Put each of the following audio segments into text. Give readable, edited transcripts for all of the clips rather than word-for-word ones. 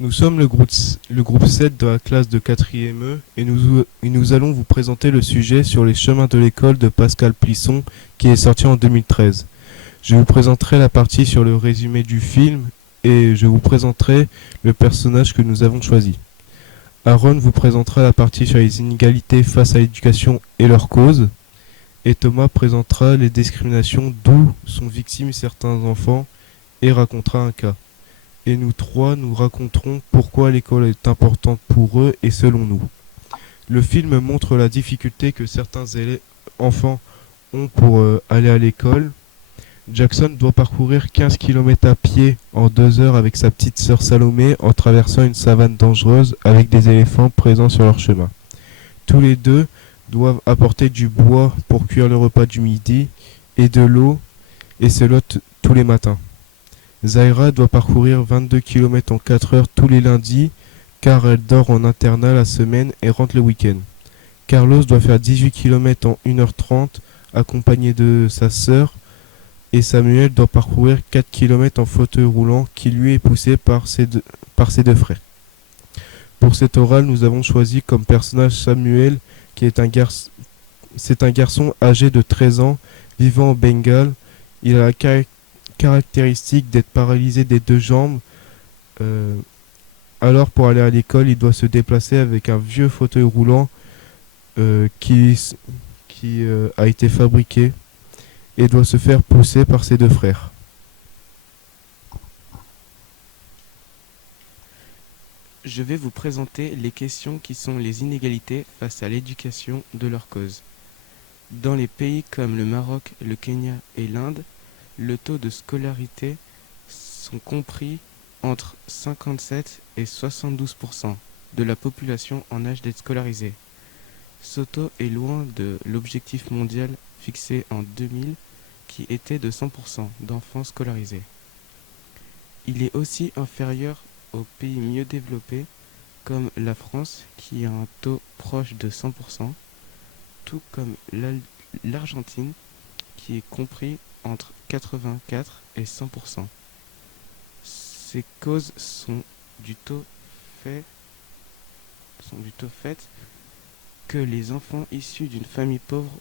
Nous sommes le groupe 7 de la classe de 4e E et nous allons vous présenter le sujet sur les chemins de l'école de Pascal Plisson qui est sorti en 2013. Je vous présenterai la partie sur le résumé du film et je vous présenterai le personnage que nous avons choisi. Aaron vous présentera la partie sur les inégalités face à l'éducation et leurs causes et Thomas présentera les discriminations d'où sont victimes certains enfants et racontera un cas. Et nous trois, nous raconterons pourquoi l'école est importante pour eux et selon nous. Le film montre la difficulté que certains enfants ont pour aller à l'école. Jackson doit parcourir 15 km à pied en 2 heures avec sa petite sœur Salomé en traversant une savane dangereuse avec des éléphants présents sur leur chemin. Tous les deux doivent apporter du bois pour cuire le repas du midi et de l'eau et se lotent tous les matins. Zaira doit parcourir 22 km en 4 heures tous les lundis car elle dort en internat la semaine et rentre le week-end. Carlos doit faire 18 km en 1h30 accompagné de sa sœur et Samuel doit parcourir 4 km en fauteuil roulant qui lui est poussé par ses deux frères. Pour cet oral, nous avons choisi comme personnage Samuel qui est c'est un garçon âgé de 13 ans vivant au Bengale. Il a la caractéristique d'être paralysé des deux jambes. Euh, alors pour aller à l'école, il doit se déplacer avec un vieux fauteuil roulant qui a été fabriqué et doit se faire pousser par ses deux frères. Je vais vous présenter les questions qui sont les inégalités face à l'éducation de leur cause. Dans les pays comme le Maroc, le Kenya et l'Inde, le taux de scolarité sont compris entre 57 et 72% de la population en âge d'être scolarisée. Ce taux est loin de l'objectif mondial fixé en 2000 qui était de 100% d'enfants scolarisés. Il est aussi inférieur aux pays mieux développés comme la France qui a un taux proche de 100%, tout comme l'Argentine qui est compris entre 84 et 100%. Ces causes sont du taux fait que les enfants issus d'une famille pauvre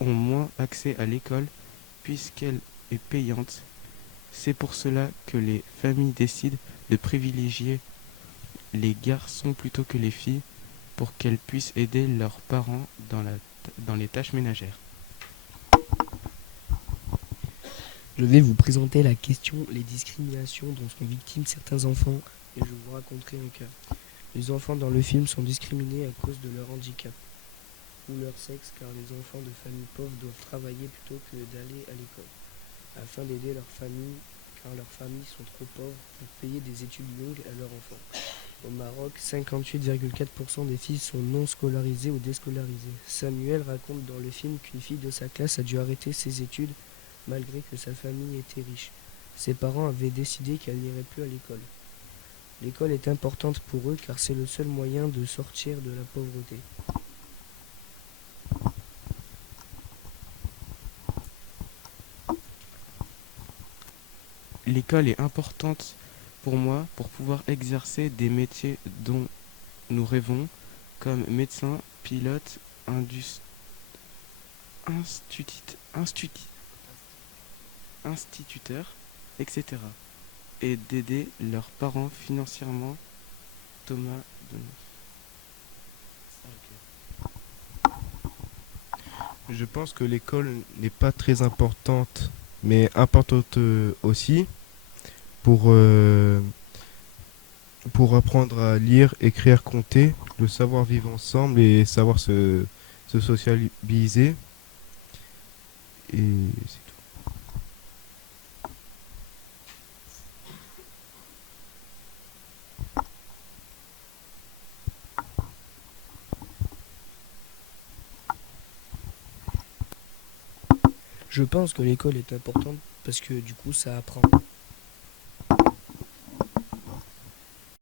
ont moins accès à l'école puisqu'elle est payante. C'est pour cela que les familles décident de privilégier les garçons plutôt que les filles pour qu'elles puissent aider leurs parents dans les tâches ménagères. Je vais vous présenter la question les discriminations dont sont victimes certains enfants et je vous raconterai un cas. Les enfants dans le film sont discriminés à cause de leur handicap ou leur sexe car les enfants de familles pauvres doivent travailler plutôt que d'aller à l'école afin d'aider leur famille car leurs familles sont trop pauvres pour payer des études longues à leurs enfants. Au Maroc, 58,4% des filles sont non scolarisées ou déscolarisées. Samuel raconte dans le film qu'une fille de sa classe a dû arrêter ses études malgré que sa famille était riche. Ses parents avaient décidé qu'elle n'irait plus à l'école. L'école est importante pour eux car c'est le seul moyen de sortir de la pauvreté. L'école est importante pour moi pour pouvoir exercer des métiers dont nous rêvons, comme médecin, pilote, instituteur, etc. Et d'aider leurs parents financièrement. Thomas de... Je pense que l'école n'est pas très importante, mais importante aussi pour, euh, pour apprendre à lire, écrire, compter, le savoir vivre ensemble et savoir se socialiser. Et c'est tout. Je pense que l'école est importante parce que du coup ça apprend